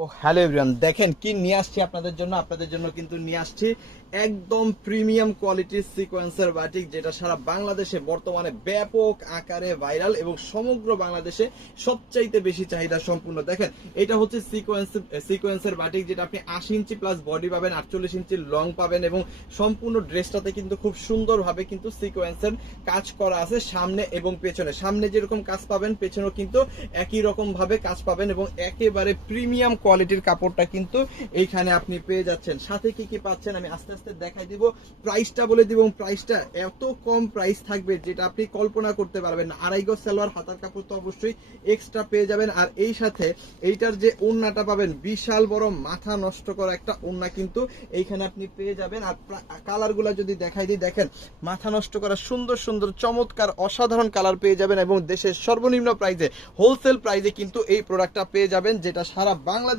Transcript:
ও hello everyone, দেখেন কি নিয়ে আসছি আপনাদের জন্য কিন্তু নিয়ে আসছি একদম প্রিমিয়াম কোয়ালিটির সিকোয়েন্সের বাটিক, যেটা সারা বাংলাদেশে বর্তমানে ব্যাপক আকারে ভাইরাল এবং সমগ্র বাংলাদেশে সবচাইতে বেশি চাহিদা সম্পূর্ণ। দেখেন এটা হচ্ছে সিকোয়েন্সের বাটিক, যেটা আপনি 80 ইঞ্চি প্লাস বডি পাবেন, 48 ইঞ্চি লং পাবেন এবং সম্পূর্ণ ড্রেসটাতে কিন্তু খুব সুন্দরভাবে কিন্তু সিকোয়েন্সের কাজ করা আছে সামনে এবং পেছনে। সামনে যেরকম কাজ পাবেন পেছনেও কিন্তু একই রকম ভাবে কাজ পাবেন এবং একেবারে প্রিমিয়াম কোয়ালিটির কাপড়টা কিন্তু এইখানে আপনি পেয়ে যাচ্ছেন। সাথে কি কি পাচ্ছেন আমি আস্তে আস্তে দেখাই দিব, প্রাইসটা বলে দিব। প্রাইসটা এত কম প্রাইস থাকবে যেটা আপনি কল্পনা করতে পারবেন না। আড়াই গজ সালোয়ার, হাতার কাপড় তো অবশ্যই এক্সট্রা পেয়ে যাবেন। আর এই সাথে এইটার যে ওড়নাটা পাবেন, বিশাল বড় মাথা নষ্ট করা একটা ওড়না কিন্তু এইখানে আপনি পেয়ে যাবেন। আর কালারগুলো যদি দেখাই দিই, দেখেন মাথা নষ্ট করা সুন্দর সুন্দর চমৎকার অসাধারণ কালার পেয়ে যাবেন এবং দেশের সর্বনিম্ন প্রাইসে, হোলসেল প্রাইসে কিন্তু এই প্রোডাক্টটা পেয়ে যাবেন, যেটা সারা বাংলাদেশ